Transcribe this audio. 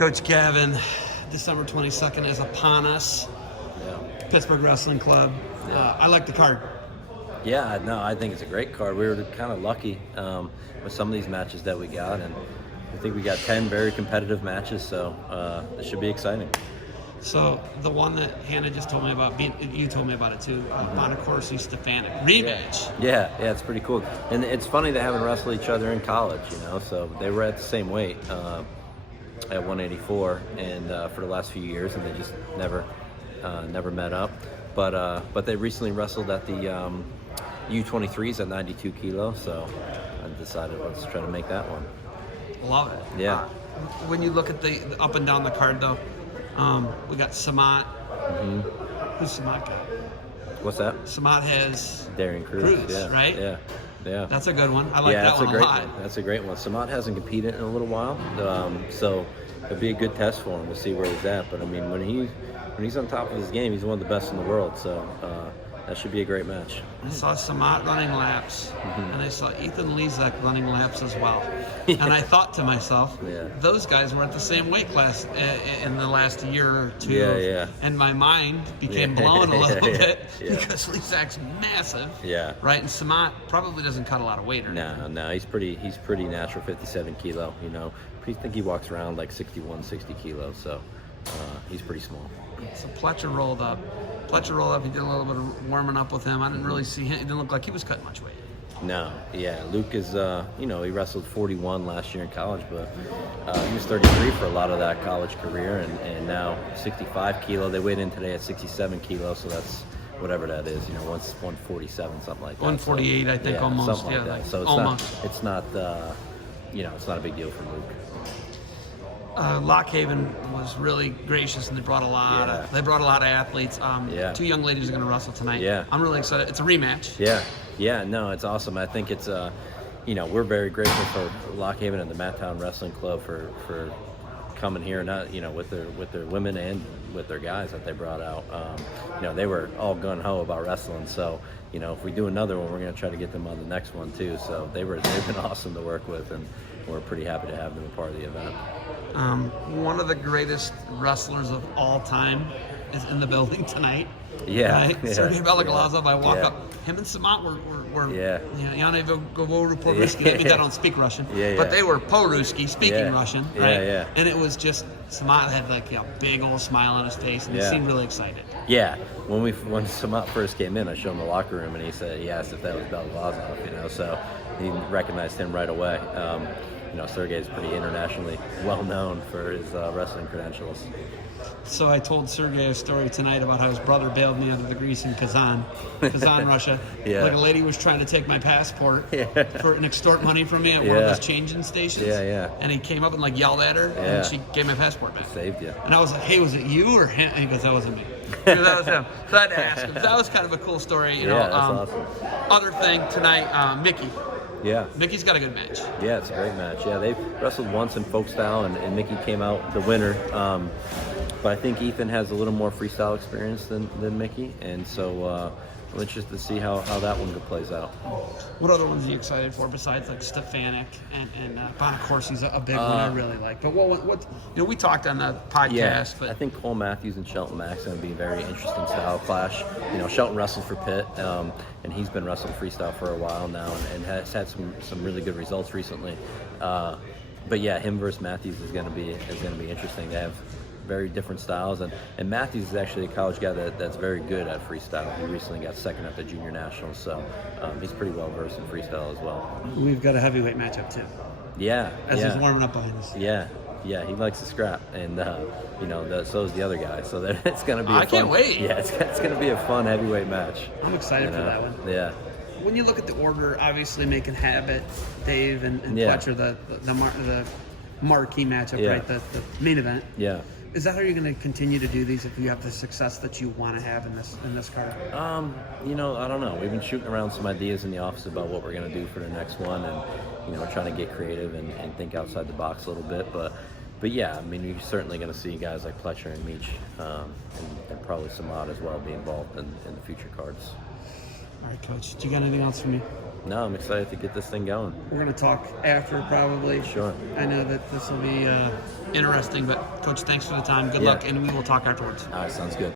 Coach Gavin, December 22nd is upon us. Yeah. Pittsburgh Wrestling Club. Yeah. I like the card. Yeah, no, I think it's a great card. We were kind of lucky with some of these matches that we got, and I think we got 10 very competitive matches, so it should be exciting. So the one that Hannah just told me about, you told me about it too, Bonacorsi Stefanik rematch. Yeah, it's pretty cool. And it's funny they haven't wrestled each other in college, so they were at the same weight at 184 and for the last few years, and they just never met up. But they recently wrestled at the U23s at 92 kilos, so I decided let's try to make that one. Love it. Yeah. When you look at the up and down the card though, we got Samat. Mm-hmm. Who's Samat got? What's that? Samat has Darian Cruz, right? Yeah. That's a good one. I like that one a lot. That's a great one. Samat hasn't competed in a little while, so it'd be a good test for him to see where he's at. But I mean, when he's on top of his game, he's one of the best in the world. So that should be a great match. I saw Samat running laps, and I saw Ethan Lezak running laps as well. Yeah. And I thought to myself, Yeah. those guys were at the same weight class in the last year or two. Yeah. And my mind became blown a little bit because Lezak's massive. Yeah. Right, and Samat probably doesn't cut a lot of weight. Or No, he's pretty natural, 57 kilo. I think he walks around like 61, 60 kilos. So he's pretty small. So Pletcher rolled up. He did a little bit of warming up with him. I didn't really see him. It didn't look like he was cutting much weight. No, yeah. Luke is, he wrestled 41 last year in college, but he was 33 for a lot of that college career, and now 65 kilo. They weighed in today at 67 kilos, so that's whatever that is, 147, something like that. 148, so, I think, almost. Something like that. So it's not a big deal for Luke. Lockhaven was really gracious, and they brought a lot of athletes. Two young ladies are going to wrestle tonight. Yeah. I'm really excited. It's a rematch. Yeah, no, it's awesome. I think it's we're very grateful for Lockhaven and the Matttown Wrestling Club for coming here, not with their women and with their guys that they brought out. They were all gung ho about wrestling, so if we do another one, we're going to try to get them on the next one too. So they've been awesome to work with, and we're pretty happy to have them a part of the event. One of the greatest wrestlers of all time is in the building tonight. Yeah. Sergey Beloglazov. I walk up. Him and Samat were Yane Govoru-Poruski. Maybe they don't speak Russian, but they were Po-Ruski speaking Russian, right? Yeah. And it was just, Samat had like a big old smile on his face, and he seemed really excited. Yeah. When Samat first came in, I showed him the locker room, and he asked if that was Beloglazov, so he recognized him right away. Sergey's pretty internationally well known for his wrestling credentials. So I told Sergey a story tonight about how his brother bailed me out of the grease in Kazan, Russia. Yeah. Like a lady was trying to take my passport and extort money from me at one of those changing stations. Yeah. And he came up and yelled at her, and she gave my passport back. Saved you. And I was like, "Hey, was it you or him?" And he goes, "That wasn't me." That was him. So I had to ask him. That was kind of a cool story, That's awesome. Other thing tonight, Mickey. Yeah. Mickey's got a good match. Yeah, it's a great match. Yeah, they've wrestled once in folk style, and Mickey came out the winner. But I think Ethan has a little more freestyle experience than Mickey, and so I'm interested to see how that one plays out. What other ones are you excited for besides like Stefanik and Bonacorsi's a big one I really like. But what we talked on the podcast. But I think Cole Matthews and Shelton Mack's going to be a very interesting style clash. Shelton wrestled for Pitt, and he's been wrestling freestyle for a while now, and has had some really good results recently. But yeah, him versus Matthews is going to be interesting. They have very different styles, and Matthews is actually a college guy that's very good at freestyle. He recently got second at the junior nationals, so he's pretty well versed in freestyle as well. We've got a heavyweight matchup too. As he's warming up behind us. Yeah, he likes to scrap, and so is the other guy. So it's going to be. I can't wait. Yeah, it's going to be a fun heavyweight match. I'm excited for that one. Yeah. When you look at the order, obviously making Habit, Dave, and Fletcher the marquee matchup, right? The main event. Yeah. Is that how you're going to continue to do these if you have the success that you want to have in this card? I don't know. We've been shooting around some ideas in the office about what we're going to do for the next one, and we're trying to get creative and think outside the box a little bit. But yeah, I mean, you're certainly going to see guys like Pletcher and Meach, and probably Samat as well be involved in the future cards. All right, Coach. Do you got anything else for me? No, I'm excited to get this thing going. We're going to talk after probably. Sure. I know that this will be interesting, but Coach, thanks for the time. Good luck, and we will talk afterwards. All right, sounds good.